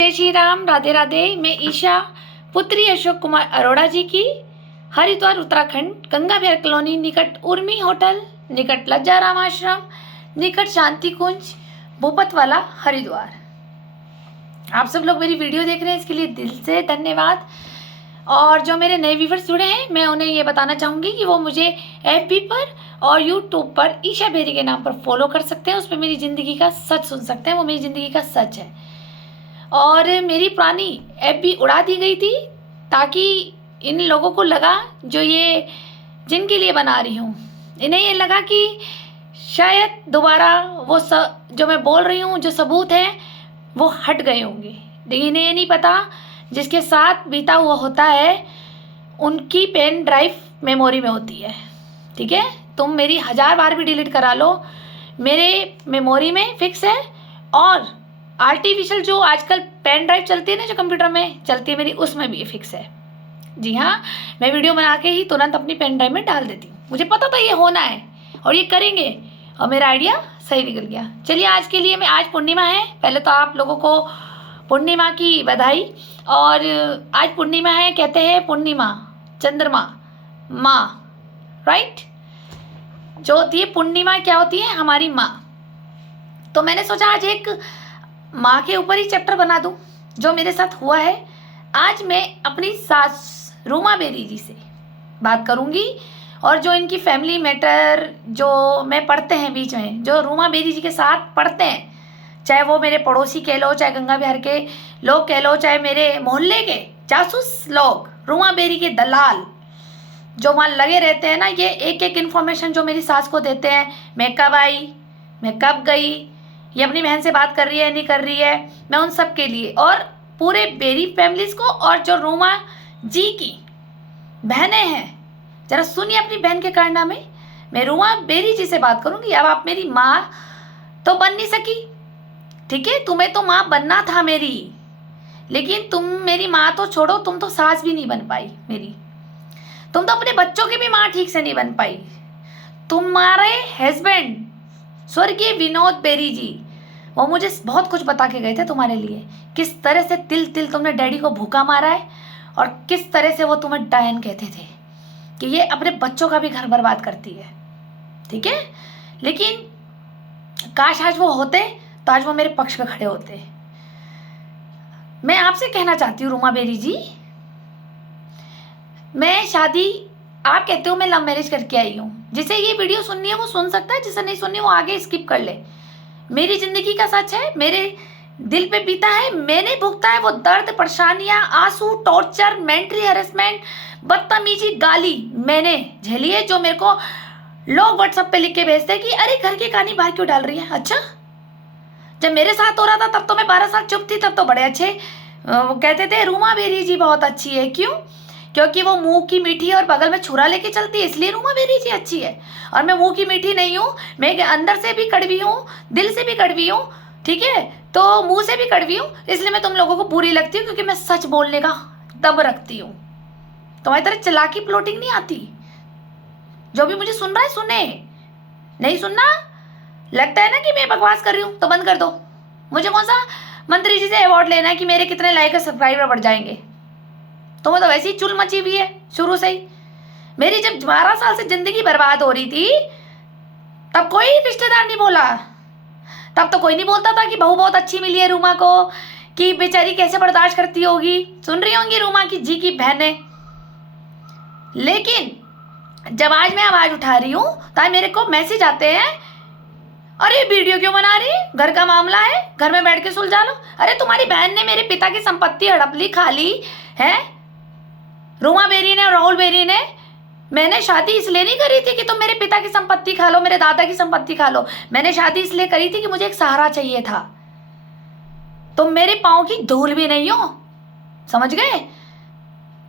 जय श्री राम, राधे राधे। मैं ईशा, पुत्री अशोक कुमार अरोड़ा जी की, हरिद्वार उत्तराखंड, गंगा विहार कॉलोनी, निकट उर्मी होटल, निकट लज्जाराम आश्रम, निकट शांति कुंज, भूपतवाला, हरिद्वार। आप सब लोग मेरी वीडियो देख रहे हैं, इसके लिए दिल से धन्यवाद। और जो मेरे नए व्यूवर्स जुड़े हैं, मैं उन्हें ये बताना चाहूँगी कि वो मुझे FB पर और YouTube पर ईशा बेरी के नाम पर फॉलो कर सकते हैं। उस पर मेरी ज़िंदगी का सच सुन सकते हैं, वो मेरी ज़िंदगी का सच है। और मेरी पुरानी FB उड़ा दी गई थी ताकि इन लोगों को लगा, जो ये जिनके लिए बना रही हूँ, इन्हें ये लगा कि शायद दोबारा वो जो मैं बोल रही हूँ, जो सबूत हैं वो हट गए होंगे। लेकिन इन्हें ये नहीं पता, जिसके साथ बीता हुआ होता है उनकी पेन ड्राइव मेमोरी में होती है। ठीक है, तुम मेरी 1000 बार भी डिलीट करा लो, मेरे मेमोरी में फिक्स है। और आर्टिफिशियल जो आजकल पेन ड्राइव चलती है ना, जो कंप्यूटर में चलती है मेरी, उसमें भी ये फिक्स है। जी हाँ, मैं वीडियो बना के ही तुरंत अपनी पेन ड्राइव में डाल देती हूँ। मुझे पता था ये होना है और ये करेंगे, और मेरा आइडिया सही निकल गया। चलिए, आज के लिए आज पूर्णिमा है। पहले तो आप लोगों को पूर्णिमा की बधाई। और आज पूर्णिमा है, कहते हैं पूर्णिमा चंद्रमा माँ, राइट। जो होती है पूर्णिमा, क्या होती है? हमारी माँ। तो मैंने सोचा आज एक माँ के ऊपर ही चैप्टर बना दूं, जो मेरे साथ हुआ है। आज मैं अपनी सास रूमा बेरी जी से बात करूंगी, और जो इनकी फैमिली मैटर जो मैं पढ़ते हैं बीच में, जो रूमा बेरी जी के साथ पढ़ते हैं, चाहे वो मेरे पड़ोसी कह लो, चाहे गंगा विहार के लोग कह लो, चाहे मेरे मोहल्ले के जासूस लोग, रूमा बेरी के दलाल जो वहाँ लगे रहते हैं ना, ये एक एक इन्फॉर्मेशन जो मेरी सास को देते हैं, मैं कब आई, मैं कब गई, ये अपनी बहन से बात कर रही है नहीं कर रही है, मैं उन सब के लिए, और पूरे बेरी फैमिलीज को, और जो रूमा जी की बहनें हैं, जरा सुनिए अपनी बहन के कारनामे। मैं रूमा बेरी जी से बात करूंगी। अब आप मेरी माँ तो बन नहीं सकी, ठीक है, तुम्हें तो माँ बनना था मेरी, लेकिन तुम मेरी माँ तो छोड़ो, तुम तो सास भी नहीं बन पाई मेरी। तुम तो अपने बच्चों की भी माँ ठीक से नहीं बन पाई। तुम्हारे हस्बैंड स्वर्गीय विनोद बेरी जी, वो मुझे बहुत कुछ बता के गए थे तुम्हारे लिए, किस तरह से तिल तिल तुमने डैडी को भूखा मारा है, और किस तरह से वो तुम्हें डायन कहते थे कि ये अपने बच्चों का भी घर बर्बाद करती है। ठीक है, लेकिन काश आज वो होते तो आज वो मेरे पक्ष में खड़े होते। मैं आपसे कहना चाहती हूँ रूमा बेरी जी, मैं शादी, आप कहते हो मैं लव मैरिज करके आई हूँ। जिसे ये वीडियो सुननी है वो सुन सकता है, जिसे नहीं सुननी वो आगे स्किप कर ले। मेरी जिंदगी का सच है, मेरे दिल पे बीता है, मैंने भुगता है वो दर्द, परेशानियां, आंसू, टॉर्चर, मेंटली हैरेसमेंट, बदतमीजी, गाली मैंने झेली है, जो मेरे को लोग व्हाट्सएप पे लिख के भेजते हैं कि अरे घर की कहानी बाहर क्यों डाल रही है। अच्छा, जब मेरे साथ हो रहा था तब तो मैं 12 साल चुप थी, तब तो बड़े अच्छे वो कहते थे रूमा बेरी जी बहुत अच्छी है। क्यों? क्योंकि वो मुंह की मीठी और बगल में छुरा लेके चलती है, इसलिए रूमा बेरी जी अच्छी है। और मैं मुंह की मीठी नहीं हूँ, मैं अंदर से भी कड़वी हूँ, दिल से भी कड़वी हूँ, ठीक है, तो मुंह से भी कड़वी हूँ, इसलिए मैं तुम लोगों को बुरी लगती हूँ, क्योंकि मैं सच बोलने का दम रखती हूँ। तुम्हारी तरह चलाकी प्लॉटिंग नहीं आती। जो भी मुझे सुन रहा है सुने, नहीं सुनना, लगता है ना कि मैं बकवास कर रही हूँ तो बंद कर दो। मुझे कौन सा मंत्री जी से अवार्ड लेना है कि मेरे कितने लाइक और सब्सक्राइबर बढ़ जाएंगे। तुम्हें तो वैसे ही चुल मची हुई है शुरू से ही। मेरी जब 12 साल से जिंदगी बर्बाद हो रही थी, तब कोई रिश्तेदार नहीं बोला, तब तो कोई नहीं बोलता था कि बहू बहुत अच्छी मिली है रूमा को, कि बेचारी कैसे बर्दाश्त करती होगी। सुन रही होंगी रूमा की जी की बहनें। लेकिन जब आज मैं आवाज उठा रही हूँ तो मेरे को मैसेज आते हैं, अरे वीडियो क्यों बना रही है, घर का मामला है, घर में बैठ के सुलझा लो। अरे तुम्हारी बहन ने मेरे पिता की संपत्ति हड़प ली, खा ली है, रूमा बेरी ने और राहुल बेरी ने। मैंने शादी इसलिए नहीं करी थी कि तुम मेरे पिता की संपत्ति खा लो, मेरे दादा की संपत्ति खा लो। मैंने शादी इसलिए करी थी कि मुझे एक सहारा चाहिए था। तुम मेरे पाँव की धूल भी नहीं हो, समझ गए।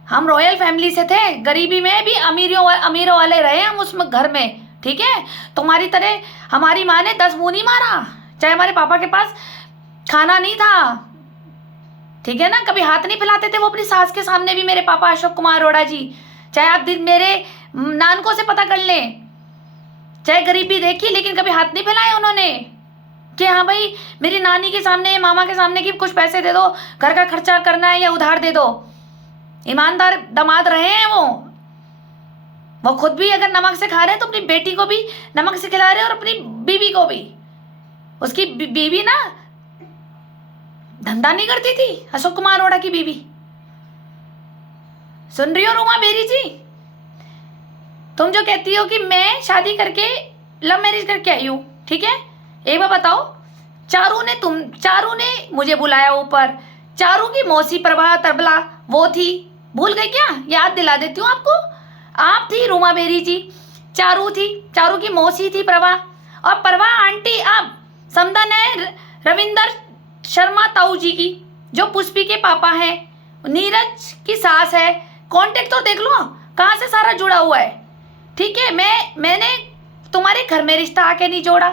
हम रॉयल फैमिली से थे, गरीबी में भी अमीरों वाले रहे हम उसमें घर में, ठीक है। तुम्हारी तरह हमारी माँ ने 10 मुंह नहीं मारा, चाहे हमारे पापा के पास खाना नहीं था, ठीक है ना, कभी हाथ नहीं फैलाते थे वो अपनी सास के सामने भी, मेरे पापा अशोक कुमार अरोड़ा जी। चाहे आप मेरे नानकों से पता कर लें, चाहे गरीबी देखी, लेकिन कभी हाथ नहीं फैलाए उन्होंने। कि हाँ भाई मेरी नानी के सामने, मामा के सामने कि कुछ पैसे दे दो, घर का खर्चा करना है या उधार दे दो। ईमानदार दामाद रहे हैं वो खुद भी अगर नमक से खा रहे हैं तो अपनी बेटी को भी नमक से खिला रहे हैं और अपनी बीवी को भी। उसकी बीवी ना धंधा नहीं करती थी, अशोक कुमार अरोड़ा की बीवी। सुन रही हो रूमा बेरी जी, तुम जो कहती हो कि मैं शादी करके लव मैरिज करके आई हूं, ठीक है, एक बार बताओ, चारू ने मुझे बुलाया ऊपर, चारू की मौसी प्रभा तरबला वो थी, भूल गए क्या? याद दिला देती हूँ आपको। आप थी रूमा बेरी जी, चारू थी, चारू की मौसी थी प्रभा, और प्रभा आंटी अब समदन है रविंदर शर्मा ताऊ जी की, जो पुष्पी के पापा हैं, नीरज की सास है। कॉन्टेक्ट तो देख लो कहाँ से सारा जुड़ा हुआ है, ठीक है। मैंने तुम्हारे घर में रिश्ता आके नहीं जोड़ा,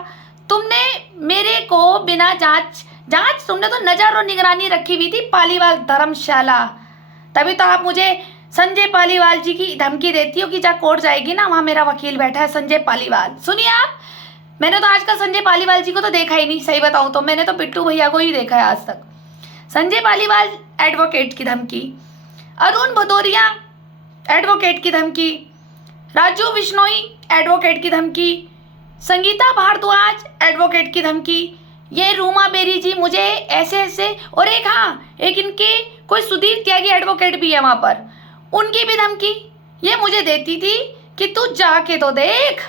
तुमने मेरे को बिना जांच तुमने तो नजर और निगरानी रखी हुई थी पालीवाल धर्मशाला, तभी तो आप मुझे संजय पालीवाल जी की धमकी देती हो कि जा कोर्ट जाएगी ना, वहां मेरा वकील बैठा है संजय पालीवाल। सुनिए आप, मैंने तो आजकल संजय पालीवाल जी को तो देखा ही नहीं, सही बताऊं तो मैंने तो पिट्टू भैया को ही देखा है आज तक। संजय पालीवाल एडवोकेट की धमकी, अरुण भदौरिया एडवोकेट की धमकी, राजू बिश्नोई एडवोकेट की धमकी, संगीता भारद्वाज एडवोकेट की धमकी, ये रूमा बेरी जी मुझे ऐसे, और एक इनके कोई सुधीर त्यागी एडवोकेट भी है वहां पर, उनकी भी धमकी ये मुझे देती थी कि तू जाके तो देख,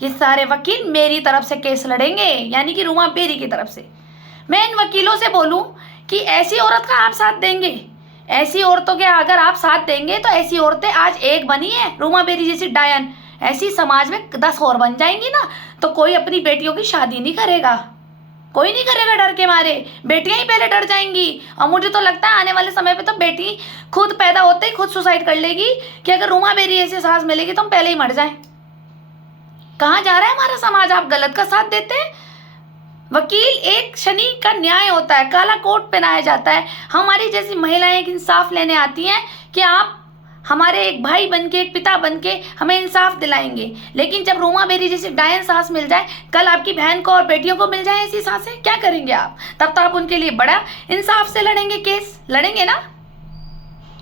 ये सारे वकील मेरी तरफ से केस लड़ेंगे, यानी कि रूमा बेरी की तरफ से। मैं इन वकीलों से बोलूं कि ऐसी औरत का आप साथ देंगे, ऐसी औरतों के अगर आप साथ देंगे तो ऐसी औरतें आज एक बनी है रूमा बेरी जैसी डायन, ऐसी समाज में 10 और बन जाएंगी ना, तो कोई अपनी बेटियों की शादी नहीं करेगा, कोई नहीं करेगा डर के मारे, बेटियां ही पहले डर जाएंगी। और मुझे तो लगता है आने वाले समय पे तो बेटी खुद पैदा होते ही खुद सुसाइड कर लेगी कि अगर रूमा बेरी ऐसी सास मिलेगी तो हम पहले ही मर जाएं। कहाँ जा रहा है हमारा समाज? आप गलत का साथ देते हैं। वकील एक शनि का न्याय होता है, काला कोट पहनाया जाता है। हमारी जैसी महिलाएं एक इंसाफ लेने आती हैं कि आप हमारे एक भाई बनके, एक पिता बनके हमें इंसाफ दिलाएंगे, लेकिन जब रूमा बेरी जैसी डायन सास मिल जाए, कल आपकी बहन को और बेटियों को मिल जाए ऐसी सासें, क्या करेंगे आप? तब तो आप उनके लिए बड़ा इंसाफ से लड़ेंगे, केस लड़ेंगे ना,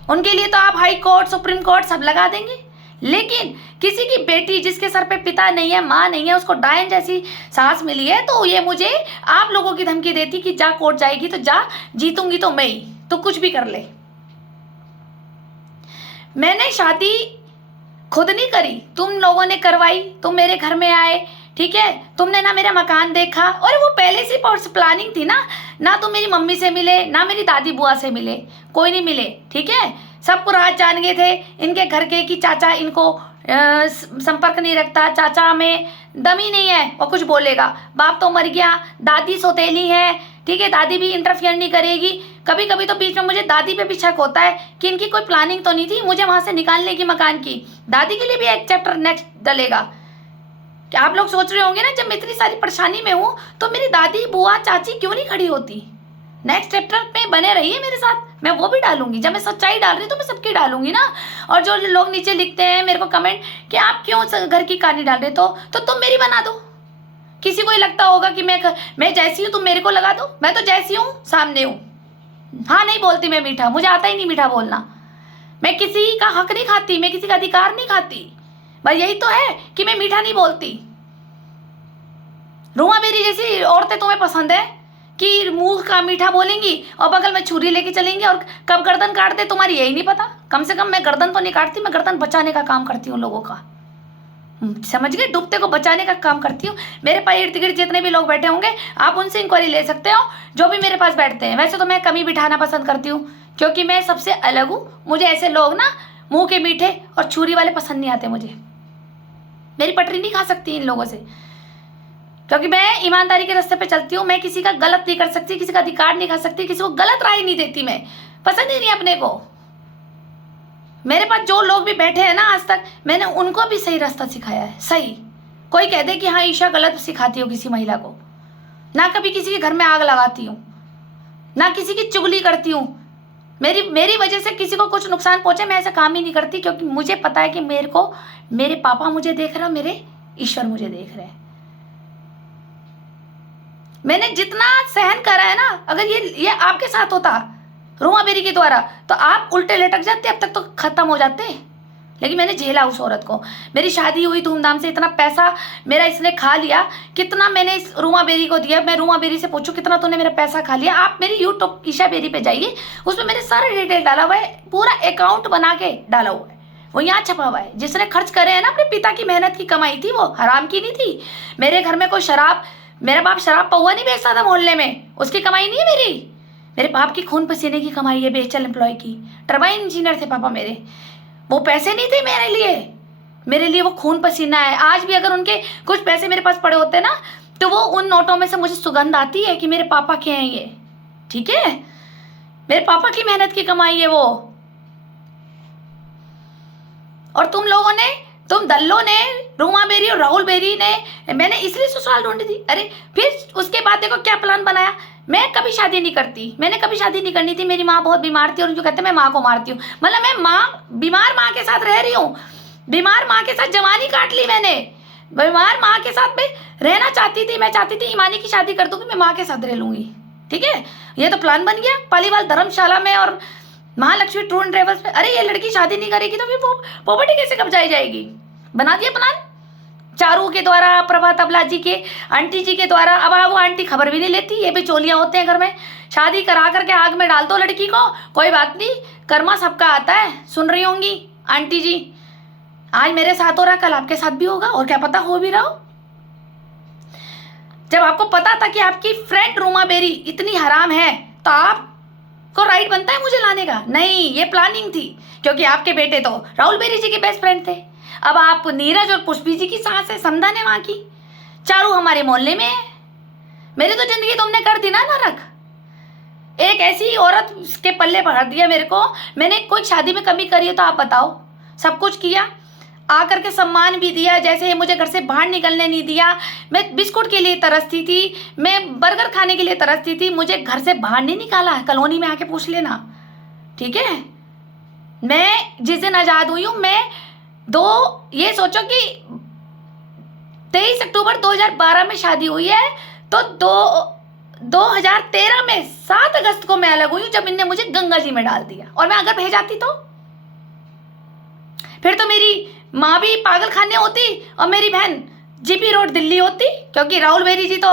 उनके लिए तो आप हाई कोर्ट, सुप्रीम कोर्ट सब लगा देंगे। लेकिन किसी की बेटी जिसके सर पे पिता नहीं है, माँ नहीं है, उसको डायन जैसी सास मिली है, तो ये मुझे आप लोगों की धमकी देती कि जा कोर्ट जाएगी तो जा, जीतूंगी तो मैं ही, तो कुछ भी कर ले। मैंने शादी खुद नहीं करी, तुम लोगों ने करवाई, तुम मेरे घर में आए, ठीक है, तुमने ना मेरा मकान देखा, और वो पहले से प्लानिंग थी ना तुम मेरी मम्मी से मिले, ना मेरी दादी बुआ से मिले, कोई नहीं मिले, ठीक है। सबको राज जान गए थे इनके घर के कि चाचा इनको संपर्क नहीं रखता, चाचा में दम ही नहीं है और कुछ बोलेगा, बाप तो मर गया, दादी सौतेली है, ठीक है, दादी भी इंटरफियर नहीं करेगी। कभी कभी तो बीच में मुझे दादी पे भी शक होता है कि इनकी कोई प्लानिंग तो नहीं थी मुझे वहां से निकालने की मकान की। दादी के लिए भी एक चैप्टर नेक्स्ट डलेगा। क्या आप लोग सोच रहे होंगे ना, जब मैं इतनी सारी परेशानी में हूँ तो मेरी दादी बुआ चाची क्यों नहीं खड़ी होती? नेक्स्ट चैप्टर में बने रहिए मेरे साथ, मैं वो भी डालूंगी। जब मैं सच्चाई डाल रही हूँ तो मैं सबकी डालूंगी ना। और जो लोग नीचे लिखते हैं मेरे को कमेंट कि आप क्यों घर की कहानी डाल रहे, तो तुम मेरी बना दो। किसी को ही लगता होगा कि मैं जैसी हूँ तुम मेरे को लगा दो, मैं तो जैसी हूँ सामने हूँ। हाँ, नहीं बोलती मैं मीठा, मुझे आता ही नहीं मीठा बोलना। मैं किसी का हक नहीं खाती, मैं किसी का अधिकार नहीं खाती, बस यही तो है कि मैं मीठा नहीं बोलती। रूमा बेरी जैसी औरतें तुम्हें पसंद है कि मुंह का मीठा बोलेंगी और बगल में छुरी लेके चलेंगी, और कब गर्दन काट दे तुम्हारी यही नहीं पता। कम से कम मैं गर्दन तो नहीं काटती, मैं गर्दन बचाने का काम करती हूँ लोगों का, समझ गए, डूबते को बचाने का काम करती हूँ। मेरे पास इर्द गिर्द जितने भी लोग बैठे होंगे आप उनसे इंक्वायरी ले सकते हो, जो भी मेरे पास बैठते हैं। वैसे तो मैं कमी बिठाना पसंद करती हूँ क्योंकि मैं सबसे अलग हूँ। मुझे ऐसे लोग ना मुंह के मीठे और छुरी वाले पसंद नहीं आते। मुझे मेरी पटरी नहीं खा सकती इन लोगों से, क्योंकि मैं ईमानदारी के रास्ते पे चलती हूँ। मैं किसी का गलत नहीं कर सकती, किसी का अधिकार नहीं खा सकती, किसी को गलत राय नहीं देती, मैं पसंद ही नहीं अपने को। मेरे पास जो लोग भी बैठे हैं ना आज तक, मैंने उनको भी सही रास्ता सिखाया है, सही। कोई कह दे कि हाँ ईशा गलत सिखाती हो किसी महिला को, ना कभी किसी के घर में आग लगाती हूँ, ना किसी की चुगली करती हूँ। मेरी वजह से किसी को कुछ नुकसान पहुंचे, मैं ऐसा काम ही नहीं करती, क्योंकि मुझे पता है कि मेरे पापा मुझे देख रहे हैं, मेरे ईश्वर मुझे देख रहे हैं। मैंने जितना सहन करा है ना, अगर ये आपके साथ होता रूमा बेरी के द्वारा तो आप उल्टे लटक जाते, अब तक तो खत्म हो जाते। लेकिन मैंने झेला उस औरत को। मेरी शादी हुई धूमधाम से, इतना पैसा मेरा इसने खा लिया, कितना मैंने इस रूमा बेरी को दिया। मैं रूमा बेरी से पूछूं कितना तूने मेरा पैसा खा लिया। आप मेरी यूट्यूब ईशा बेरी पे जाइए, उसमें मेरे सारे डिटेल डाला हुआ है, पूरा अकाउंट बना के डाला हुआ है, वो यहाँ छपा हुआ है। जिसने खर्च करे हैं ना अपने पिता की मेहनत की कमाई थी, वो हराम की नहीं थी। मेरे घर में कोई शराब, मेरा बाप शराब पौवा नहीं बेचता था मोहल्ले में, उसकी कमाई नहीं है मेरी। मेरे बाप की खून पसीने की कमाई है, बेचल एम्प्लॉय की। टरबाइन इंजीनियर थे पापा मेरे, वो पैसे नहीं थे मेरे लिए वो खून पसीना है। आज भी अगर उनके कुछ पैसे मेरे पास पड़े होते ना, तो वो उन नोटों में से मुझे सुगंध आती है कि मेरे पापा के हैं ये, ठीक है, मेरे पापा की मेहनत की कमाई है वो। और तुम लोगों ने, तुम दल्लों ने, रूमा बेरी और राहुल बेरी ने, मैंने इसलिए ससुराल ढूंढी थी। अरे फिर उसके बाद देखो क्या प्लान बनाया। मैं कभी शादी नहीं करती, मैंने कभी शादी नहीं करनी थी। मेरी माँ बहुत बीमार थी और जो कहते हैं मैं माँ को मारती हूँ, मतलब मैं माँ, बीमार माँ के साथ रह रही हूँ। बीमार माँ के साथ जवानी काट ली मैंने। बीमार माँ के साथ मैं रहना चाहती थी। मैं चाहती थी ईमानी की शादी कर दूंगी, मैं माँ के साथ रह लूंगी, ठीक है। ये तो प्लान बन गया। पालीवाल धर्मशाला में और महालक्ष्मी टूर एंड ट्रेवल्स में। अरे ये लड़की शादी नहीं करेगी तो फिर प्रॉपर्टी कैसे कब्जाई जाएगी। बना दिया प्लान चारू के द्वारा, प्रभा तबला जी के आंटी जी के द्वारा। अब वो आंटी खबर भी नहीं लेती, ये भी चोलियां होते हैं घर में। शादी करा करके आग में डाल दो लड़की को, कोई बात नहीं, कर्मा सबका आता है। सुन रही होंगी आंटी जी, आज मेरे साथ हो रहा, कल आपके साथ भी होगा, और क्या पता हो भी रहा हो। जब आपको पता था कि आपकी फ्रेंड रूमा बेरी इतनी हराम है, तो आपको राइट बनता है मुझे लाने का? नहीं, ये प्लानिंग थी, क्योंकि आपके बेटे तो राहुल बेरी जी के बेस्ट फ्रेंड थे। अब आप नीरज और पुष्पी जी की सास है, समधा ने वहां की। चारू हमारे मोहल्ले में है। मेरी तो जिंदगी तुमने कर दी ना नरक। एक ऐसी औरत के पल्ले भर दिया मेरे को। मैंने कोई शादी में कमी करी है तो आप बताओ? सब कुछ किया, आकर के सम्मान भी दिया, जैसे मुझे घर से बाहर निकलने नहीं दिया। मैं बिस्कुट के लिए तरसती थी, मैं बर्गर खाने के लिए तरसती थी, मुझे घर से बाहर नहीं निकाला। कॉलोनी में आके पूछ लेना, ठीक है। मैं जिस दिन आजाद हुई हूं, मैं ये सोचो कि 23 अक्टूबर 2012 में शादी हुई है, तो 2013 में 7 अगस्त को मैं अलग हुई हूं, जब इनने मुझे गंगा जी में डाल दिया। और मैं अगर भेजाती तो फिर तो मेरी माँ भी पागल खाने होती और मेरी बहन जीपी रोड दिल्ली होती, क्योंकि राहुल बेरी जी तो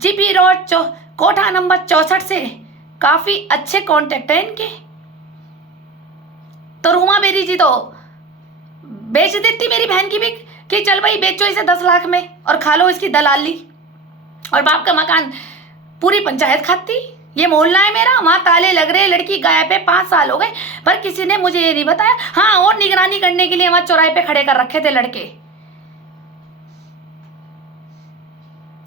जीपी रोड कोठा नंबर 64 से काफी अच्छे कांटेक्ट है इनके। तो रूमा बेरी जी तो बेच देती मेरी बहन की भी, कि चल भाई बेचो इसे 10 लाख में और खा लो इसकी दलाली। और बाप का मकान पूरी पंचायत खाती। ये मोहल्ला है मेरा, वहां ताले लग रहे, लड़की गायब है, 5 साल हो गए, पर किसी ने मुझे ये नहीं बताया। हाँ, और निगरानी करने के लिए वहां चौराहे पे खड़े कर रखे थे लड़के,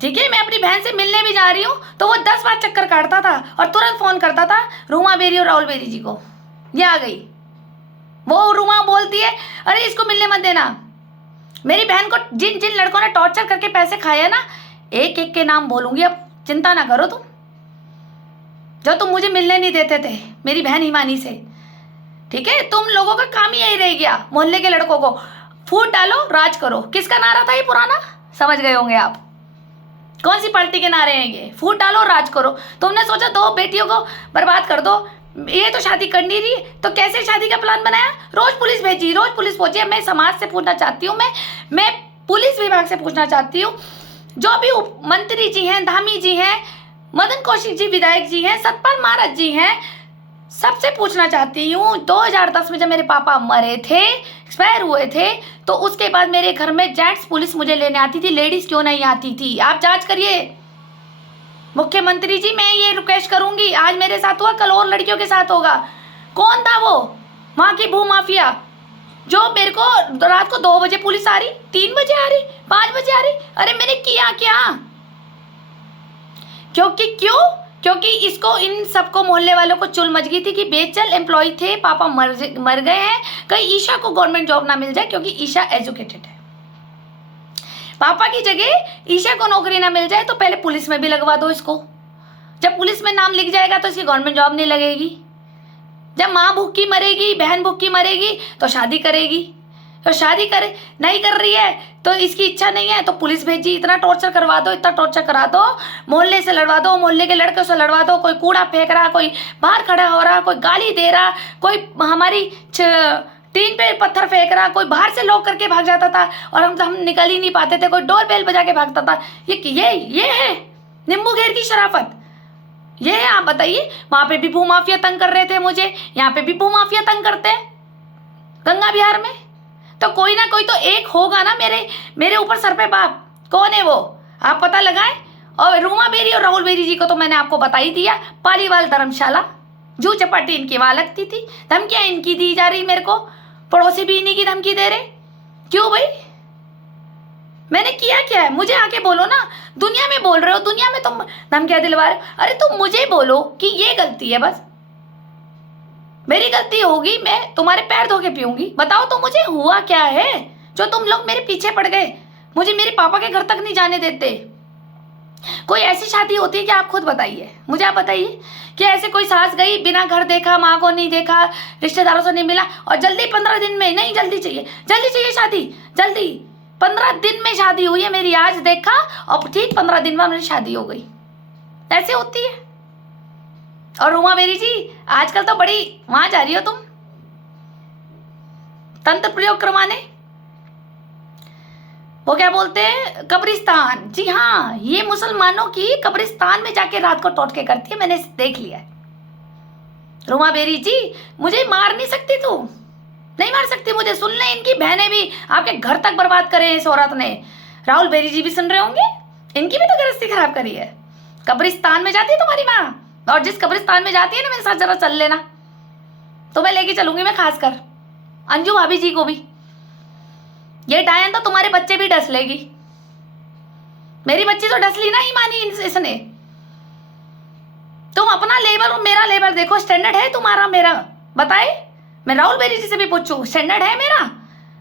ठीक है। मैं अपनी बहन से मिलने भी जा रही हूँ तो वो 10 बार चक्कर काटता था और तुरंत फोन करता था रूमा बेरी और राहुल बेरी जी को, ये आ गई। वो रूमा बोलती है, अरे इसको मिलने मत देना। मेरी बहन को जिन जिन लड़कों ने टॉर्चर करके पैसे खाए ना, एक एक के नाम बोलूंगी, अब चिंता ना करो तुम। जो तुम मुझे मिलने नहीं देते थे मेरी बहन हिमानी से, ठीक है। तुम लोगों का काम ही यही रह गया, मोहल्ले के लड़कों को फूट डालो, राज करो। किसका नारा था ये पुराना, समझ गए होंगे आप, कौन सी पार्टी के नारे हैं ये? फूट डालो, राज करो। तुमने सोचा 2 बेटियों को बर्बाद कर दो, ये तो शादी करनी थी, तो कैसे शादी का प्लान बनाया? रोज पुलिस भेजी, रोज पुलिस पहुंची। मैं समाज से पूछना चाहती हूँ, मैं पुलिस विभाग से पूछना चाहती हूँ, जो भी मंत्री जी हैं, धामी जी हैं, मदन कौशिक जी विधायक जी हैं, सतपाल महाराज जी हैं, सबसे पूछना चाहती हूँ। 2010 में जब मेरे पापा मरे थे, एक्सपायर हुए थे, तो उसके बाद मेरे घर में जेंट्स पुलिस मुझे लेने आती थी, लेडीज क्यों नहीं आती थी? आप जांच करिए मुख्यमंत्री जी। मैं ये रिक्वेस्ट करूंगी, आज मेरे साथ हुआ, कल और लड़कियों के साथ होगा। कौन था वो वहां की भू माफिया, जो मेरे को रात को 2 बजे पुलिस आ रही, 3 बजे आ रही, 5 बजे आ रही? अरे मैंने किया क्या? क्योंकि इसको, इन सबको, मोहल्ले वालों को चुल मच गई थी कि बेचल एम्प्लॉय थे, पापा मर गए हैं, कहीं ईशा को गवर्नमेंट जॉब ना मिल जाए, क्योंकि ईशा एजुकेटेड है। पापा की जगह ईशा को नौकरी ना मिल जाए तो पहले पुलिस में भी लगवा दो इसको। जब पुलिस में नाम लिख जाएगा तो इसकी गवर्नमेंट जॉब नहीं लगेगी। जब माँ भूखी मरेगी, बहन भूखी मरेगी, तो शादी करेगी, और शादी करे नहीं कर रही है तो इसकी इच्छा नहीं है तो पुलिस भेजी, इतना टॉर्चर करवा दो, इतना टॉर्चर करा दो, मोहल्ले से लड़वा दो, मोहल्ले के लड़कों से लड़वा दो, कोई कूड़ा फेंक रहा, कोई बाहर खड़ा हो रहा, कोई गाली दे रहा, कोई हमारी टीन पे पत्थर फेंक रहा, कोई बाहर से लॉक करके भाग जाता था और हम निकल ही नहीं पाते थे, कोई डोर बेल बजा के भागता था। ये है नींबू घेर की शराफत, ये है। आप बताइए, वहां पे भी भूमाफिया तंग कर रहे थे मुझे, यहाँ पे भी भूमाफिया तंग करते हैं गंगा बिहार में। तो कोई ना कोई तो एक होगा ना मेरे ऊपर सर पे बाप। कौन है वो आप पता लगाएं। और रूमा बेरी और राहुल बेरी जी को तो मैंने आपको बता ही दिया, पालीवाल धर्मशाला, जू चपाटी इनकी वहां लगती थी। धमकियां इनकी दी जा रही मेरे को, पड़ोसी भी इन्हीं की धमकी दे रहे। क्यों भाई, मैंने किया क्या है? मुझे आके बोलो ना। दुनिया में बोल रहे हो, दुनिया में तुम धमकियां दिलवा रहे हो, अरे तुम मुझे बोलो कि ये गलती है, बस मेरी गलती होगी, मैं तुम्हारे पैर धो के पीऊंगी। बताओ तो मुझे हुआ क्या है जो तुम लोग मेरे पीछे पड़ गए, मुझे मेरे पापा के घर तक नहीं जाने देते। कोई ऐसी शादी होती है कि आप खुद बताइए, मुझे आप बताइए कि ऐसे कोई सास गई बिना घर देखा, माँ को नहीं देखा, रिश्तेदारों से नहीं मिला और जल्दी 15 दिन में, नहीं जल्दी चाहिए शादी, जल्दी 15 दिन में शादी हुई है मेरी, आज देखा और ठीक 15 दिन में मेरी शादी हो गई। ऐसे होती है। और रूमा बेरी जी आजकल तो बड़ी वहां जा रही हो तुम तंत्र प्रयोग करवाने, वो क्या बोलते हैं, कब्रिस्तान। जी हाँ, ये मुसलमानों की कब्रिस्तान में जाके रात को टोटके करती है, मैंने देख लिया है। रूमा बेरी जी मुझे मार नहीं सकती, तू नहीं मार सकती मुझे। सुन ले, इनकी बहनें भी आपके घर तक बर्बाद करे इस औरत ने। राहुल बेरी जी भी सुन रहे होंगे, इनकी भी तो गृहस्थी खराब करी है। कब्रिस्तान में जाती है तुम्हारी माँ, और जिस कब्रिस्तान में जाती है ना, मेरे साथ जरा चल लेना, तो मैं लेके चलूंगी। मैं खासकर अंजू भाभी जी को भी, ये डायन तो तुम्हारे बच्चे भी डस लेगी। मेरी बच्ची तो डस ली ना, ही मानी इसने। तुम अपना लेवल और मेरा लेवल देखो, स्टैंडर्ड है तुम्हारा मेरा, बताए। मैं राहुल बेरी जी से भी पूछूं, स्टैंडर्ड है मेरा?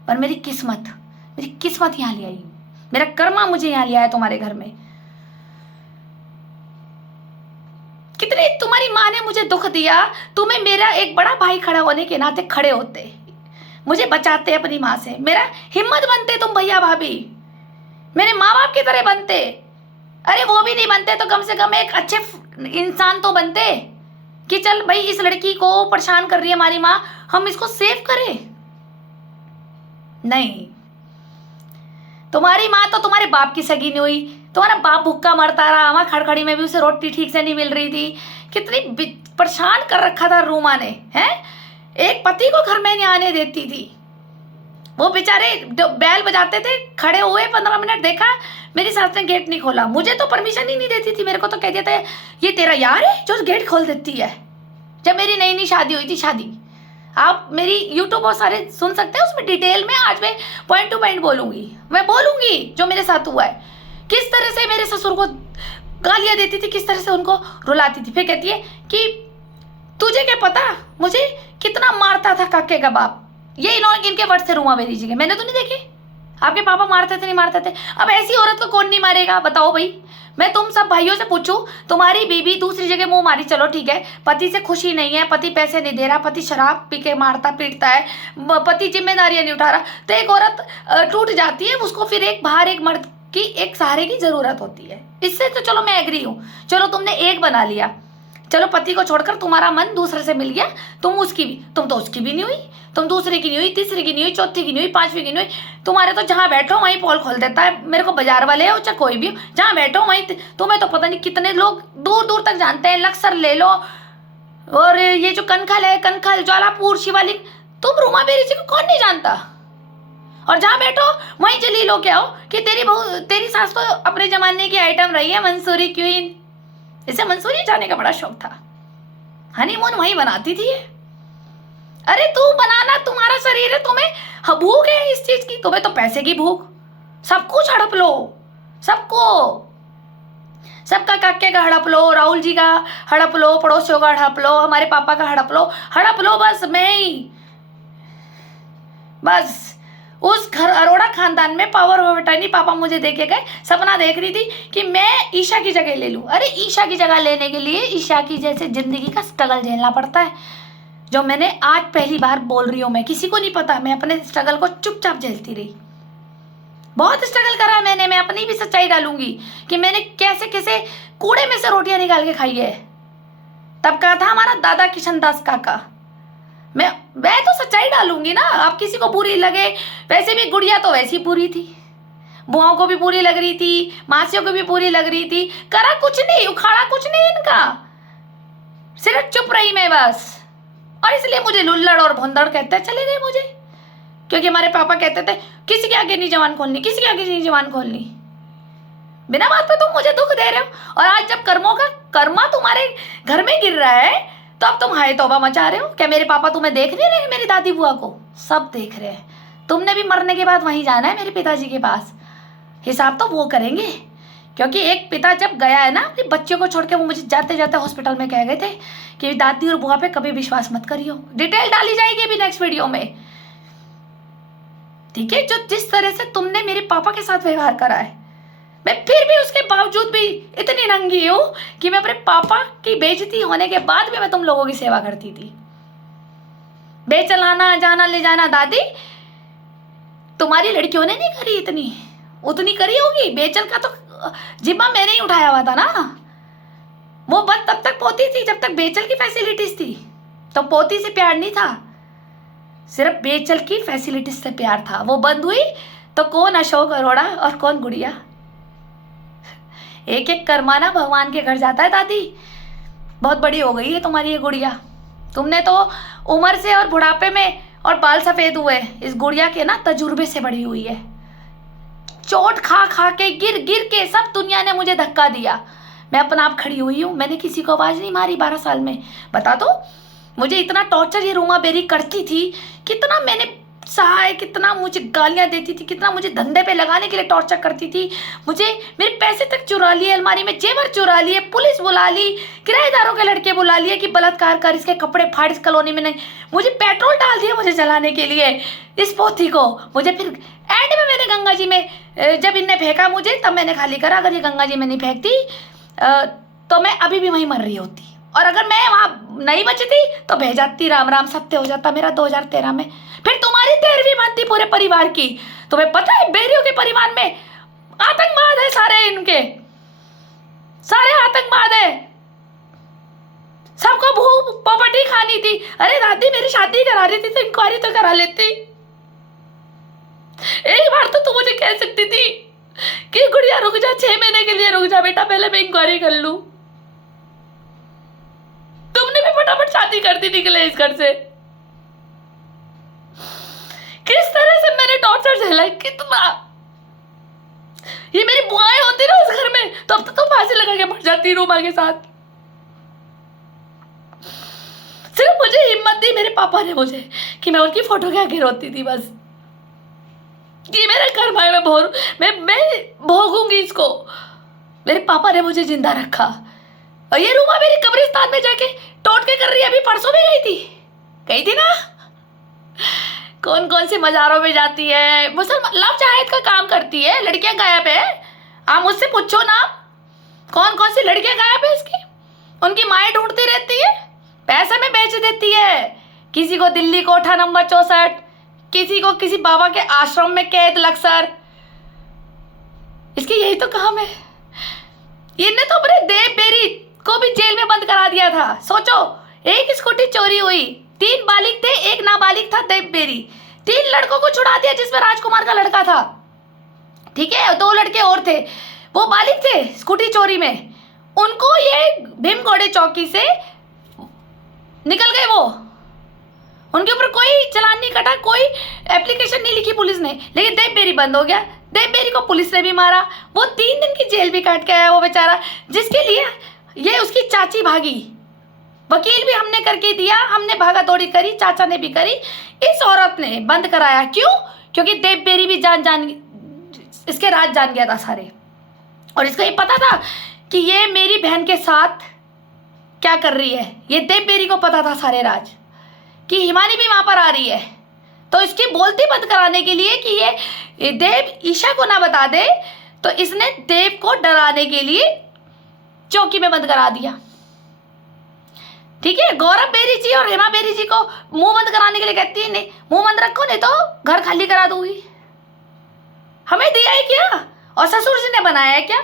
पर मेरी किस्मत यहाँ ले आई, मेरा कर्मा मुझे यहाँ ले आया तुम्हारे घर में। कितने तुम्हारी माँ ने मुझे दुख दिया, तुम्हें मेरा एक बड़ा भाई खड़ा होने के नाते खड़े होते, मुझे बचाते अपनी माँ से, मेरा हिम्मत बनते तुम भैया भाभी, मेरे माँ बाप की तरह बनते। अरे वो भी नहीं बनते तो कम से कम एक अच्छे इंसान तो बनते कि चल भाई इस लड़की को परेशान कर रही है हमारी माँ, हम इसको सेव करें। नहीं, तुम्हारी माँ तो तुम्हारे बाप की सगी नहीं हुई, तुम्हारा बाप भूखा मरता रहा, वहां खड़खड़ी में भी उसे रोटी ठीक से नहीं मिल रही थी। कितनी परेशान कर रखा था रूमा ने, हैं? एक पति को घर में नहीं आने देती थी। वो बेचारे बैल बजाते थे, खड़े हुए 15 मिनट देखा, मेरी सास ने गेट नहीं खोला। मुझे तो परमिशन ही नहीं देती थी, मेरे को तो कह देता है ये तेरा यार है जो गेट खोल देती है। जब मेरी नई शादी हुई थी, शादी आप मेरी यूट्यूब बहुत सारे सुन सकते हैं, उसमें डिटेल में आज मैं पॉइंट टू पॉइंट बोलूंगी। मैं बोलूंगी जो मेरे साथ हुआ है, किस तरह से मेरे ससुर को गालियां देती थी, किस तरह से उनको रुलाती थी। फिर कहती है कि तुझे क्या पता मुझे कितना मारता था काके का बाप। ये इनके वर्ड से रूमा बेरी जी के, मैंने तो नहीं देखे। आपके पापा मारते थे नहीं मारते थे? अब ऐसी औरत को कौन नहीं मारेगा बताओ भाई। मैं तुम सब भाइयों से पूछूं, तुम्हारी बीवी दूसरी जगह मुंह मारी, चलो ठीक है, पति से खुशी नहीं है, पति पैसे नहीं दे रहा, पति शराब पी के मारता पीटता है, पति जिम्मेदारियां नहीं उठा रहा, तो एक औरत टूट जाती है, उसको फिर एक बाहर एक मर्द की एक सहारे की जरूरत होती है। इससे तो चलो मैं एग्री हूँ, चलो तुमने एक बना लिया, चलो पति को छोड़कर तुम्हारा मन दूसरे से मिल गया, तुम तो उसकी भी नहीं हुई, तुम दूसरे की नहीं हुई, तीसरे की नहीं हुई, चौथी की नहीं हुई, पांचवी की नहीं हुई। तुम्हारे तो जहाँ बैठो वहीं पोल खोल देता है, मेरे को बाजार वाले हो चाहे कोई भी हो, जहाँ बैठो वहीं। तुम्हें तो पता नहीं कितने लोग दूर दूर तक जानते हैं, लक्सर ले लो और ये जो कनखल है, कनखल, ज्वालापुर, शिवालिंग, तुम रूमा बेरी जी को कौन नहीं जानता। और जहाँ बैठो वहीं जली लो क्या हो कि तेरी सास तो अपने जमाने की आइटम रही है, मंसूरी क्वीन। इसे मंसूरी जाने का बड़ा शौक था, हनीमून वहीं बनाती थी। अरे तू बनाना, तुम्हारा शरीर है, तुम्हें भूख है इस चीज की, तुम्हें तो पैसे की भूख, सब कुछ हड़प लो, सबको, सबका काके का हड़प लो, राहुल जी का हड़प लो, पड़ोसियों का हड़प लो, हमारे पापा का हड़प लो, बस मैं ही, बस उस घर अरोड़ा खानदान में पावर ऑफ अटर्नी पापा मुझे देके गए। सपना देख रही थी कि मैं ईशा की जगह ले लूं। अरे ईशा की जगह लेने के लिए ईशा की जैसे जिंदगी का स्ट्रगल झेलना पड़ता है। जो मैंने आज पहली बार बोल रही हूँ। मैं किसी को नहीं पता, मैं अपने स्ट्रगल को चुपचाप झेलती रही। बहुत स्ट्रगल करा मैंने, मैं अपनी भी सच्चाई डालूंगी कि मैंने कैसे कैसे कूड़े में से रोटियां निकाल के खाई है। तब कहा था हमारा दादा किशन दास काका। मैं तो सच्चाई डालूंगी ना, आप किसी को बुरी लगे। वैसे भी गुड़िया तो वैसी बुरी थी, बुआओं को भी बुरी लग रही थी, मासियों को भी बुरी लग रही थी। करा कुछ नहीं, उखाड़ा कुछ नहीं इनका, सिर्फ चुप रही मैं बस। और इसलिए मुझे लुल्लड़ और भोंदड़ कहते चले गए मुझे, क्योंकि हमारे पापा कहते थे किसी के आगे नहीं जबान खोलनी, किसी के आगे नहीं जबान खोलनी। बिना बात पे तुम मुझे दुख दे रहे हो। और आज जब कर्मों का कर्मा तुम्हारे घर में गिर रहा है तो अब तुम हाय तौबा मचा रहे हो। क्या मेरे पापा तुम्हें देख नहीं रहे? मेरी दादी बुआ को सब देख रहे हैं। तुमने भी मरने के बाद वहीं जाना है मेरे पिताजी के पास, हिसाब तो वो करेंगे। क्योंकि एक पिता जब गया है ना अपने बच्चे को छोड़ के, वो मुझे जाते जाते हॉस्पिटल में कह गए थे कि दादी और बुआ पे कभी विश्वास मत करियो। डिटेल डाली जाएगी अभी नेक्स्ट वीडियो में, ठीक है। जो जिस तरह से तुमने मेरे पापा के साथ व्यवहार करा है, मैं फिर भी उसके बावजूद भी इतनी नंगी हूं कि मैं अपने पापा की बेइज्जती होने के बाद भी मैं तुम लोगों की सेवा करती थी। बेचलाना जाना ले जाना दादी तुम्हारी लड़कियों ने नहीं करी, इतनी उतनी करी होगी। बेचल का तो जिम्मा मैंने ही उठाया हुआ था ना। वो बस तब तक पोती थी जब तक बेचल की फैसिलिटीज थी, तो पोती से प्यार नहीं था, सिर्फ बेचल की फैसिलिटीज से प्यार था। वो बंद हुई तो कौन अशोक अरोड़ा और कौन गुड़िया। एक एक कर्माना भगवान के घर जाता है दादी। बहुत बड़ी हो गई है तुम्हारी ये गुड़िया। तुमने तो उम्र से और बुढ़ापे में और बाल सफेद हुए, इस गुड़िया के ना तजुर्बे से बड़ी हुई है। चोट खा खा के गिर गिर के सब दुनिया ने मुझे धक्का दिया, मैं अपना आप खड़ी हुई हूँ। मैंने किसी को आवाज नहीं मारी 12 साल में। बता दो मुझे इतना टॉर्चर ये रूमा बेरी करती थी, कितना मैंने सहा है, कितना मुझे गालियां देती थी, कितना मुझे धंधे पे लगाने के लिए टॉर्चर करती थी। मुझे मेरे पैसे तक चुरा लिए, अलमारी में जेवर चुरा लिए, पुलिस बुला ली, किराएदारों के लड़के बुला लिए कि बलात्कार कर, इसके कपड़े फाड़, इस कॉलोनी में नहीं। मुझे पेट्रोल डाल दिया मुझे जलाने के लिए इस पोथी को। मुझे फिर एंड में मैंने गंगा जी में जब इनने फेंका मुझे, तब मैंने खाली करा। अगर ये गंगा जी में नहीं फेंकती तो मैं अभी भी वहीं मर रही होती, और अगर मैं वहाँ नहीं बचती तो बह जाती, राम राम सत्य हो जाता मेरा 2013 में। फिर तुम्हारी 13वीं बनती पूरे परिवार की। तुम्हें पता है बेरियों के परिवार में आतंकवाद है, सारे इनके सारे आतंकवाद है, सबको भूख प्रॉपर्टी खानी थी। अरे दादी मेरी शादी करा रही थी तो इंक्वायरी तो करा लेती। एक बार तो तू मुझे कह सकती थी कि गुड़िया रुक जा, 6 महीने के लिए रुक जा बेटा, पहले मैं इंक्वायरी कर लूं। तुमने भी फटाफट शादी कर दी, निकले इस घर से। किस तरह से मैंने टॉर्चर झेला, कितना। ये मेरी बुआएं होती ना उस घर में तो अब तो फांसी लगा के मर जाती रूमा के साथ। सिर्फ मुझे हिम्मत दी मेरे पापा ने मुझे कि मैं उनकी फोटो के आगे रोती थी बस। ये मेरा कर्म है, मैं भोगूंगी इसको। मेरे पापा ने मुझे जिंदा रखा। और ये रूमा मेरी कब्रिस्तान में जाके टोट के कर रही है। अभी परसों भी गई थी ना। कौन कौन से मज़ारों में जाती है, मुसलमान लव जहाद का काम करती है। लड़कियां गायब है, आप मुझसे पूछो ना कौन कौन सी लड़कियां गायब है इसकी। उनकी माएँ ढूंढती रहती है, पैसे में बेच देती है। किसी को दिल्ली कोठा नंबर 64, किसी को किसी बाबा के आश्रम में कैद लक्सर। इसकी यही तो काम है। इनने तो अपने देव बेरी को भी जेल में बंद करा दिया था। सोचो, एक स्कूटी चोरी हुई, 3 बालिग थे, एक नाबालिग था देव बेरी। 3 लड़कों को छुड़ा दिया जिसमें राजकुमार का लड़का था, ठीक है। 2 लड़के और थे, वो बालिग थे स्कूटी चोरी में। उनको ये भीमगोड़े चौकी से निकल गए। वो उनके ऊपर कोई चालान नहीं कटा, कोई एप्लीकेशन नहीं लिखी पुलिस ने, लेकिन देव बेरी बंद हो गया। देव बेरी को पुलिस ने भी मारा, वो 3 दिन की जेल भी काट के आया वो बेचारा, जिसके लिए ये उसकी चाची भागी। वकील भी हमने करके दिया, हमने भागा दौड़ी करी, चाचा ने भी करी। इस औरत ने बंद कराया। क्यों? क्योंकि देव बेरी भी इसके राज जान गया था सारे, और इसको ये पता था कि ये मेरी बहन के साथ क्या कर रही है। ये देव बेरी को पता था सारे राज कि हिमानी भी वहां पर आ रही है, तो इसकी बोलती बंद कराने के लिए कि ये देव ईशा को ना बता दे, तो इसने देव को डराने के लिए चौकी में बंद करा दिया। ठीक है, गौरव बेरी जी और हेमा बेरी जी को मुंह बंद कराने के लिए कहती है, नहीं मुंह बंद रखो नहीं तो घर खाली करा दूंगी। हमें दिया है क्या और ससुर जी ने बनाया है क्या?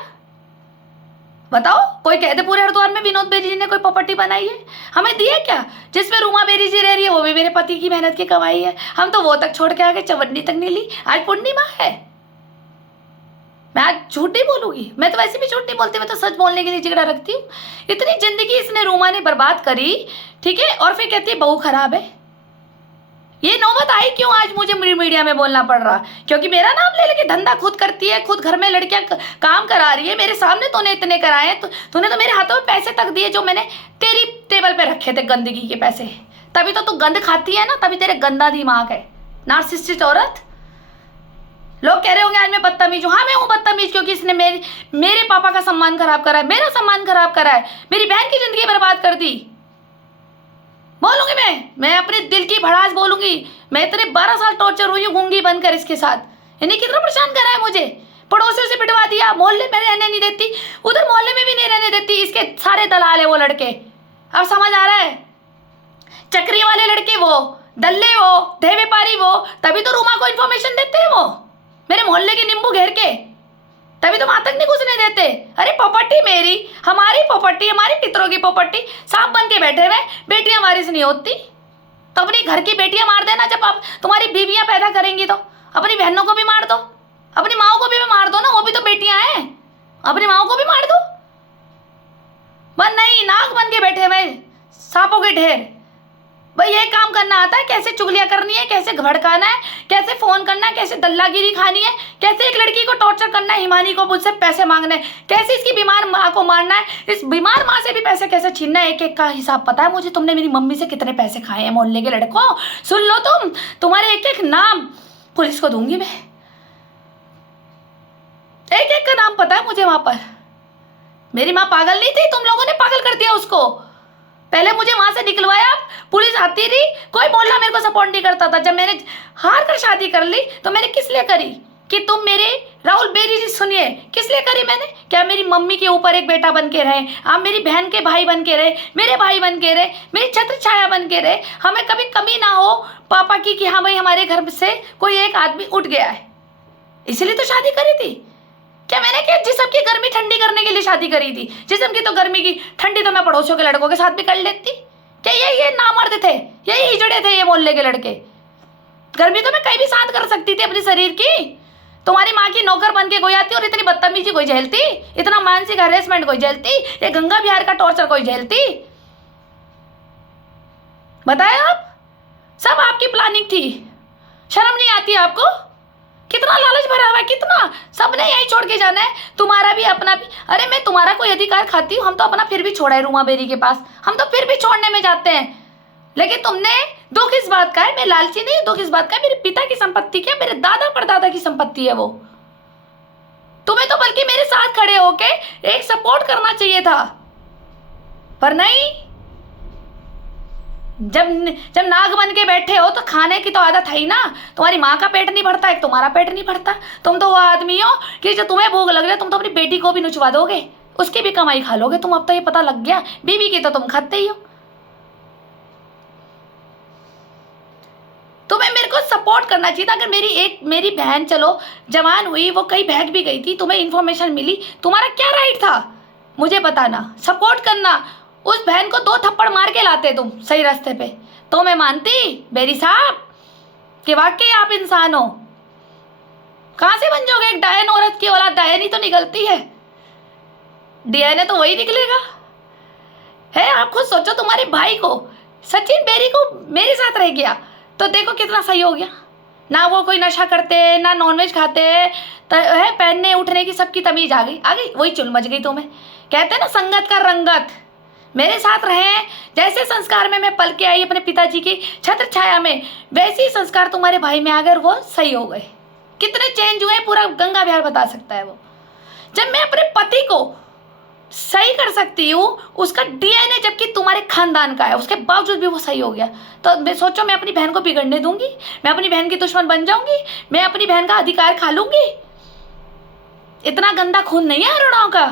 बताओ, कोई कहते पूरे हरिद्वार में विनोद बेरी जी ने कोई प्रॉपर्टी बनाई है? हमें दिया क्या? जिसमें रूमा बेरी जी रह रही है वो भी मेरे पति की मेहनत की कमाई है। हम तो वो तक छोड़ के आगे चवन्नी तक नहीं ली। आज पूर्णिमा है, मैं आज झूठ नहीं बोलूंगी। मैं तो वैसे भी झूठ नहीं बोलती, मैं तो सच बोलने के लिए जिगरा रखती हूँ। इतनी जिंदगी इसने रूमा ने बर्बाद करी, ठीक है, और फिर कहती है बहू खराब है। ये नौबत आई क्यों आज मुझे मीडिया में बोलना पड़ रहा? क्योंकि मेरा नाम ले लेके धंधा खुद करती है, खुद घर में लड़कियां काम करा रही है। मेरे सामने तूने इतने कराए, तूने तो मेरे हाथों में पैसे तक दिए जो मैंने तेरी टेबल पे रखे थे, गंदगी के पैसे। तभी तो तू गंद खाती है ना, तभी तेरे गंदा दिमाग है, नार्सिसिस्ट औरत। लोग कह रहे होंगे आज मैं बदतमीज हूँ। हाँ मैं हूँ बदतमीज, क्योंकि इसने मेरे पापा का सम्मान खराब करा है, मेरा सम्मान खराब करा है, मेरी बहन की जिंदगी बर्बाद कर दी। बोलूंगी मैं अपने दिल की भड़ास बोलूंगी। मैं इतने 12 साल टॉर्चर हुई हूँ गूंगी बनकर इसके साथ। इन्हें कितना परेशान करा है मुझे, पड़ोसियों से पिटवा दिया, मोहल्ले में रहने नहीं देती, उधर मोहल्ले में भी नहीं रहने देती। इसके सारे दलाल है वो लड़के। अब समझ आ रहा है? चक्री वाले लड़के वो, दल्ले वो, ढे व्यापारी वो, तभी तो रूमा को इन्फॉर्मेशन देते हैं वो, मेरे मोहल्ले के नींबू घेर के, तभी तो वहां तक नहीं घुसने देते। अरे प्रॉपर्टी मेरी, हमारी प्रॉपर्टी, हमारे पितरों की प्रॉपर्टी, सांप बन के बैठे हुए, बेटियां हमारी से नहीं होती तो अपनी घर की बेटियां मार देना। जब आप तुम्हारी बीवियां पैदा करेंगी तो अपनी बहनों को भी मार दो, अपनी माओ को भी मार दो ना, वो भी तो बेटियां हैं, अपनी माओ को भी मार दो। बस नहीं, नाक बन के बैठे हुए सांपों के ढेर। भाई ये काम करना आता है, कैसे चुगलियां करनी है, कैसे भड़काना है, कैसे फोन करना है, कैसे दल्लागिरी खानी है, कैसे एक लड़की को टॉर्चर करना है, हिमानी को मुझसे पैसे मांगने, कैसे इसकी बीमार माँ को मारना है, इस बीमार माँ से भी पैसे कैसे छीनना है, एक एक का हिसाब पता है मुझे। तुमने मेरी मम्मी से कितने पैसे खाए हैं मोहल्ले के लड़कों, सुन लो तुम्हारे एक एक नाम पुलिस को दूंगी मैं, एक एक का नाम पता है मुझे। वहां पर मेरी माँ पागल नहीं थी, तुम लोगों ने पागल कर दिया उसको। पहले मुझे वहां से निकलवाया, पुलिस आती रही, कोई मोहल्ला मेरे को सपोर्ट नहीं करता था। जब मैंने हार कर शादी कर ली तो मैंने किस लिए करी कि तुम मेरे राहुल बेरी जी सुनिए, किस लिए करी मैंने? क्या मेरी मम्मी के ऊपर एक बेटा बन के रहे, आप मेरी बहन के भाई बन के रहे, मेरे भाई बन के रहे, मेरी छत्र छाया बन के रहे, हमें कभी कमी ना हो पापा की कि हाँ भाई हमारे घर से कोई एक आदमी उठ गया है, इसलिए तो शादी करी थी। क्या मैंने क्या जिस्म की गर्मी ठंडी करने के लिए शादी करी थी? जिस्म की तो गर्मी की ठंडी तो मैं पड़ोसियों के लड़कों के साथ भी कर लेती। क्या ये नामर्द थे, ये हिजड़े थे, ये मोहल्ले के लड़के? गर्मी तो मैं कहीं भी शांत कर सकती थी अपने शरीर की। तुम्हारी माँ की नौकर बन के कोई आती और इतनी बदतमीजी कोई झेलती, इतना मानसिक हरेसमेंट कोई झेलती, ये गंगा बिहार का टॉर्चर कोई झेलती? बताया आप? सब आपकी प्लानिंग थी। शर्म नहीं आती आपको? कितना लालच भरा हुआ है, कितना सबने यही छोड़ के जाना है, तुम्हारा भी अपना भी। अरे मैं तुम्हारा कोई अधिकार खाती हूँ, हम तो अपना फिर भी छोड़ा है रूमा बेरी के पास, हम तो फिर भी छोड़ने में जाते हैं। लेकिन तुमने दुख इस बात का है, मैं लालची नहीं, दुख इस बात का है, मेरे पिता की संपत्ति क्या, मेरे दादा परदादा की संपत्ति है वो। तुम्हें तो बल्कि मेरे साथ खड़े होके एक सपोर्ट करना चाहिए था, पर नहीं। जब नाग बन के बैठे हो तो खाने की तो आदत है ही ना। तुम्हारी माँ का पेट नहीं भरता, एक तुम्हारा पेट नहीं भरता। तुम तो वो आदमी हो कि जो तुम्हें भूख लग जाए तुम तो अपनी बेटी को भी नुचवा दोगे, उसकी भी कमाई खा लोगे तुम। अब तो ये पता लग गया, बीवी की तो तुम खाते ही हो। तुम्हें मेरे को सपोर्ट करना चाहिए था। अगर मेरी बहन चलो जवान हुई, वो कहीं भाग भी गई थी, तुम्हें इन्फॉर्मेशन मिली, तुम्हारा क्या राइट था मुझे बताना, सपोर्ट करना। उस बहन को 2 थप्पड़ मार के लाते तुम सही रास्ते पे, तो मैं मानती बेरी साहब कि वाकई आप इंसान हो। कहां से बन जाओगे एक डायन औरत की औलाद? डायन ही तो निकलती है, डीएनए तो वही निकलेगा है। आप खुद सोचो, तुम्हारे भाई को, सचिन बेरी को मेरे साथ रह गया तो देखो कितना सही हो गया ना। वो कोई नशा करते, ना नॉनवेज खाते है, पहनने उठने की सबकी तमीज आ गई, वही चुल मच गई तुम्हें। कहते ना संगत का रंगत, मेरे साथ रहे, जैसे संस्कार में मैं पल के आई अपने पिताजी की छत्र छाया में, वैसे ही संस्कार तुम्हारे भाई में अगर वो सही हो गए। कितने चेंज हुए पूरा गंगा बिहार बता सकता है वो। जब मैं अपने पति को सही कर सकती हूँ, उसका डीएनए जबकि तुम्हारे खानदान का है, उसके बावजूद भी वो सही हो गया, तो मैं सोचो मैं अपनी बहन को बिगड़ने दूंगी? मैं अपनी बहन की दुश्मन बन जाऊंगी? मैं अपनी बहन का अधिकार खा लूंगी? इतना गंदा खून नहीं है अरोड़ाओं का।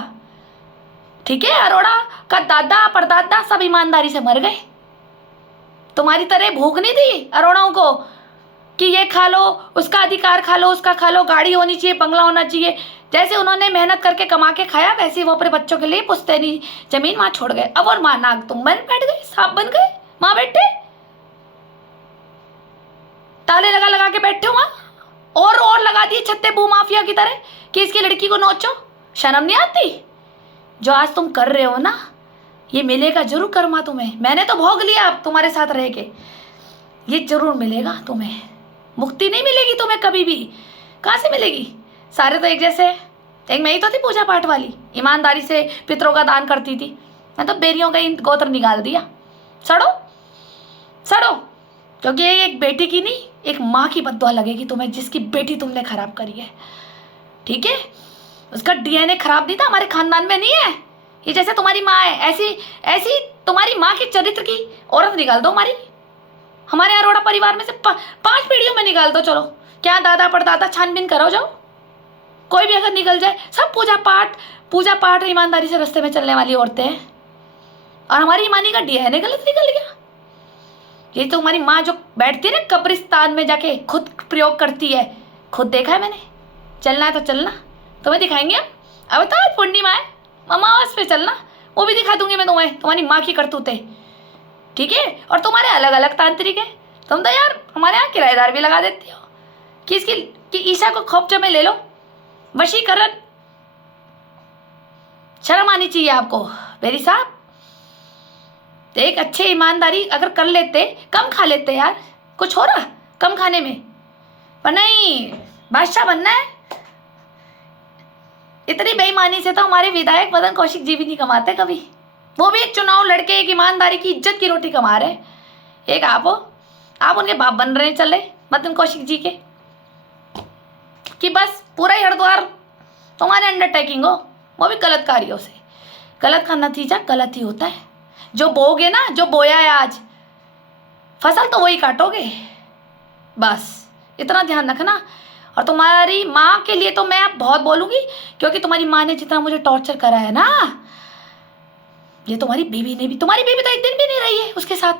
ठीक है, अरोड़ा का दादा परदादा सब ईमानदारी से मर गए। तुम्हारी तरह भूख नहीं थी अरोड़ाओं को कि ये खा लो, उसका अधिकार खा लो, उसका खा लो, गाड़ी होनी चाहिए, बंगला होना चाहिए। जैसे उन्होंने मेहनत करके कमा के खाया, वैसे ही वो अपने बच्चों के लिए पुश्तैनी जमीन वहां छोड़ गए। अब और माँ नाग तुम बन बैठ गए, सांप बन गए माँ बेटे, ताले लगा लगा के बैठे हो वहां, और लगा दिए छत्ते भू माफिया की तरह कि इसकी लड़की को नोचो। शर्म नहीं आती? जो आज तुम कर रहे हो ना, ये मिलेगा जरूर कर्मा तुम्हें। मैंने तो भोग लिया अब तुम्हारे साथ रह के, ये जरूर मिलेगा तुम्हें। मुक्ति नहीं मिलेगी तुम्हें कभी भी। कहाँ से मिलेगी? सारे तो एक जैसे हैं। एक मैं ही तो थी पूजा पाठ वाली, ईमानदारी से पितरों का दान करती थी। मैं तो बेरियों का ही गोत्र निकाल दिया। सड़ो सड़ो, क्योंकि एक बेटी की नहीं, एक माँ की बद्दुआ लगेगी तुम्हें, जिसकी बेटी तुमने खराब करी है। ठीक है, उसका डीएनए खराब नहीं था, हमारे खानदान में नहीं है। ये जैसे तुम्हारी माँ है, ऐसी ऐसी तुम्हारी माँ के चरित्र की औरत निकाल दो हमारे अरोड़ा परिवार में से 5 पीढ़ियों में निकाल दो। चलो, क्या दादा परदादा छानबीन करो, जाओ। कोई भी अगर निकल जाए, सब पूजा पाठ ईमानदारी से रास्ते में चलने वाली औरतें हैं, और हमारी ईमानी का डीएनए गलत निकल गया। ये तो हमारी माँ जो बैठती है ना कब्रिस्तान में जाके, खुद प्रयोग करती है, खुद देखा है मैंने। चलना है तो चलना, तुम्हें दिखाएंगे हम। अब तो आज पूर्णिमा है, अमावस पे चलना, वो भी दिखा दूंगी मैं तुम्हें, तुम्हारी माँ की करतूतें। ठीक है, और तुम्हारे अलग अलग तांत्रिक है। तुम तो यार हमारे यहाँ किराएदार भी लगा देती हो कि ईशा को खोपचे में ले लो, वशीकरण। शर्म आनी चाहिए आपको मेरी साहब। एक अच्छे ईमानदारी अगर कर लेते, कम खा लेते यार, कुछ हो रहा कम खाने में, पर नहीं, बादशाह बनना है। इतनी बेईमानी से तो हमारे विधायक मदन कौशिक जी भी नहीं कमाते कभी। वो भी एक चुनाव लड़के, एक ईमानदारी की इज्जत की रोटी कमा रहे हैं। एक आप हो, आप उनके बाप बन रहे चले मदन कौशिक जी के, कि बस पूरा ही हरिद्वार तुम्हारे अंडरटेकिंग हो, वो भी गलत कार्यों से। गलत का नतीजा गलत ही होता है। जो बोगे ना, जो बोया है आज, फसल तो वही काटोगे। बस इतना ध्यान रखना। और तुम्हारी माँ के लिए तो मैं अब बहुत बोलूँगी, क्योंकि तुम्हारी माँ ने जितना मुझे टॉर्चर करा है ना, ये तुम्हारी बीवी ने भी, तुम्हारी बीवी तो एक दिन भी नहीं रही है उसके साथ।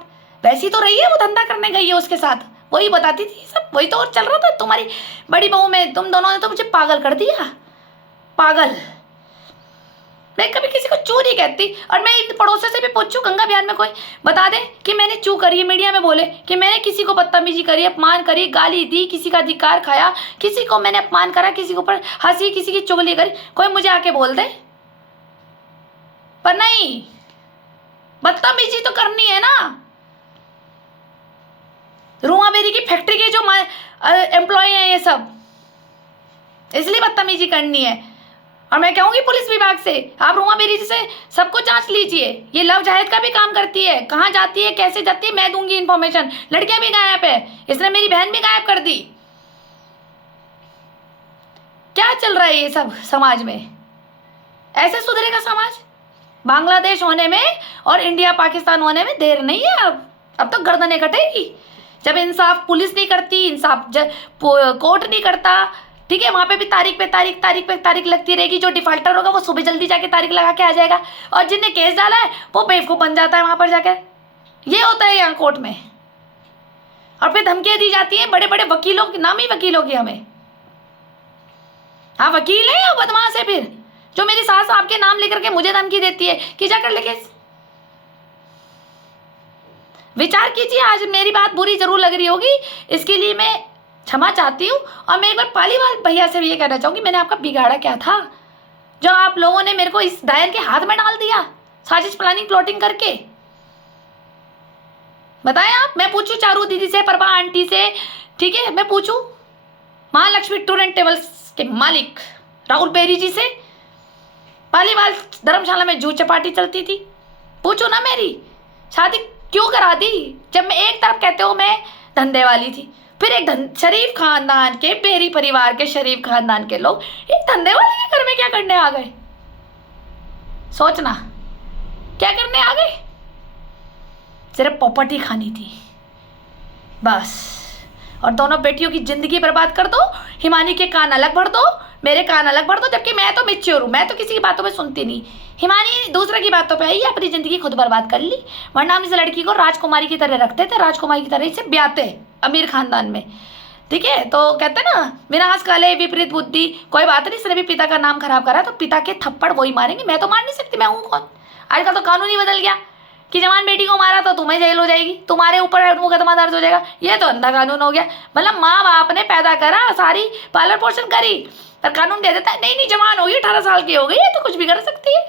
वैसी तो रही है, वो धंधा करने गई है उसके साथ, वही बताती थी सब, वही तो चल रहा था। तुम्हारी बड़ी बहू में तुम दोनों ने तो मुझे पागल कर दिया, पागल। मैं कभी किसी को चू नहीं कहती, और मैं इन पड़ोसियों से भी पूछूं, गंगा बिहार में कोई बता दे कि मैंने चू करी है, मीडिया में बोले कि मैंने किसी को बदतमीजी करी, अपमान करी, गाली दी, किसी का अधिकार खाया, किसी को मैंने अपमान करा, किसी के ऊपर हंसी, किसी की चुगली करी, कोई मुझे आके बोल दे। पर नहीं, बदतमीजी तो करनी है ना। रुआ बेरी की फैक्ट्री के जो एम्प्लॉय हैं ये सब, इसलिए बदतमीजी करनी है। और मैं कहूँगी पुलिस विभाग से, आप रुआ बेरी से सबको जांच लीजिए। ये लव जहेद का भी काम करती है, कहाँ जाती है, कैसे जाती है, मैं दूंगी इन्फॉर्मेशन। लड़कियां भी गायब है, इसने मेरी बहन भी गायब कर दी। क्या चल रहा है ये सब समाज में? ऐसे सुधरेगा समाज? बांग्लादेश होने में और इंडिया पाकिस्तान होने में देर नहीं है। अब तो गर्दनें कटेगी जब इंसाफ पुलिस नहीं करती, इंसाफ कोर्ट नहीं करता। ठीक है, वहां पे भी तारीख पे तारीख लगती रहेगी। जो डिफाल्टर होगा वो सुबह जल्दी जाके तारीख लगा के आ जाएगा, और जिनने केस डाला है वो बेवकूफ बन जाता है वहां पर जाकर। ये होता है यहाँ कोर्ट में। और फिर धमकियां दी जाती हैं बड़े बड़े वकीलों की, नामी वकीलों की। हमें, हाँ वकील है या बदमाश है फिर, जो मेरी सास आपके नाम लेकर के मुझे धमकी देती है कि जाकर लेके। विचार कीजिए, आज मेरी बात बुरी जरूर लग रही होगी, इसके लिए मैं क्षमा चाहती हूँ। और मैं एक बार पालीवाल भैया से भी ये कहना चाहूँगी, मैंने आपका बिगाड़ा क्या था जो आप लोगों ने मेरे को इस डायन के हाथ में डाल दिया, साजिश प्लानिंग प्लॉटिंग करके? बताएं आप। मैं पूछूं चारू दीदी से, प्रभा आंटी से, ठीक है, मैं पूछूं महालक्ष्मी टूर एंड ट्रेवल्स के मालिक राहुल बेरी जी से, पालीवाल धर्मशाला में जूझ चपाटी चलती थी, पूछो ना मेरी शादी क्यों करा दी? जब मैं एक तरफ कहते हो मैं धंधे वाली थी, फिर एक शरीफ खानदान के, बेरी परिवार के शरीफ खानदान के लोग एक धंधे वाले के घर में क्या करने आ गए? सोचना, क्या करने आ गए? सिर्फ प्रॉपर्टी खानी थी बस। और दोनों बेटियों की जिंदगी बर्बाद कर दो, हिमानी के कान अलग भर दो, मेरे कान अलग पड़ दो, जबकि मैं तो मेच्योर हूँ, मैं तो किसी की बातों में सुनती नहीं। हिमानी दूसरे की बातों पे आई, अपनी जिंदगी खुद बर्बाद कर ली, वरना हम इस लड़की को राजकुमारी की तरह रखते थे, राजकुमारी की तरह इसे ब्याहते अमीर खानदान में। ठीक है, तो कहते हैं ना विनाश काले विपरीत बुद्धि, कोई बात नहीं, इसने भी पिता का नाम खराब करा तो पिता के थप्पड़ वही मारेंगे, मैं तो मार नहीं सकती, मैं हूँ कौन। आजकल तो कानून ही बदल गया कि जवान बेटी को मारा तो तुम्हें जेल हो जाएगी, तुम्हारे ऊपर मुकदमा दर्ज हो जाएगा, ये तो अंधा कानून हो गया। मतलब माँ बाप ने पैदा करा, सारी पालन पोषण करी, पर कानून कह देता है नहीं नहीं जवान होगी, 18 साल की हो गई है तो कुछ भी कर सकती है।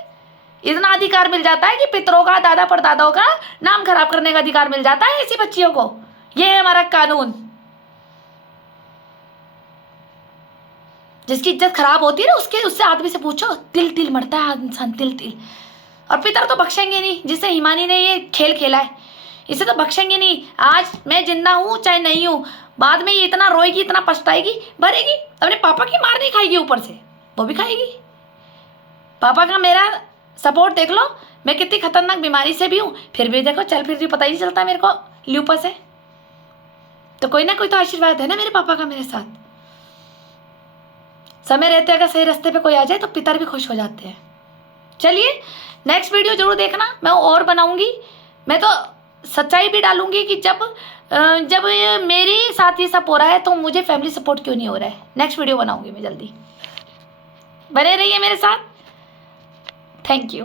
इतना अधिकार मिल जाता है कि पितरों का, दादा परदादाओं का नाम खराब करने का अधिकार मिल जाता है ऐसी बच्चियों को। ये है हमारा कानून। जिसकी इज्जत खराब होती है ना, उससे आदमी से पूछो, तिल तिल मरता है इंसान, तिल तिल। और पितर तो बख्शेंगे नहीं, जिससे हिमानी ने ये खेल खेला है, इसे तो बख्शेंगे नहीं। आज मैं जिंदा हूँ चाहे नहीं हूँ, बाद में ये इतना रोएगी, इतना पछताएगी, भरेगी, अपने पापा की मार नहीं खाएगी, ऊपर से वो भी खाएगी। पापा का मेरा सपोर्ट देख लो, मैं कितनी खतरनाक बीमारी से भी हूँ, फिर भी देखो चल फिर भी पता ही नहीं चलता मेरे को ल्यूपस है। तो कोई ना कोई तो आशीर्वाद है ना मेरे पापा का मेरे साथ। समय रहते अगर सही रास्ते पे कोई आ जाए तो पितर भी खुश हो जाते हैं। चलिए नेक्स्ट वीडियो जरूर देखना, मैं और बनाऊंगी। मैं तो सच्चाई भी डालूंगी कि जब मेरे साथ ये सब हो रहा है तो मुझे फैमिली सपोर्ट क्यों नहीं हो रहा है। नेक्स्ट वीडियो बनाऊंगी मैं जल्दी, बने रहिए मेरे साथ। Thank you.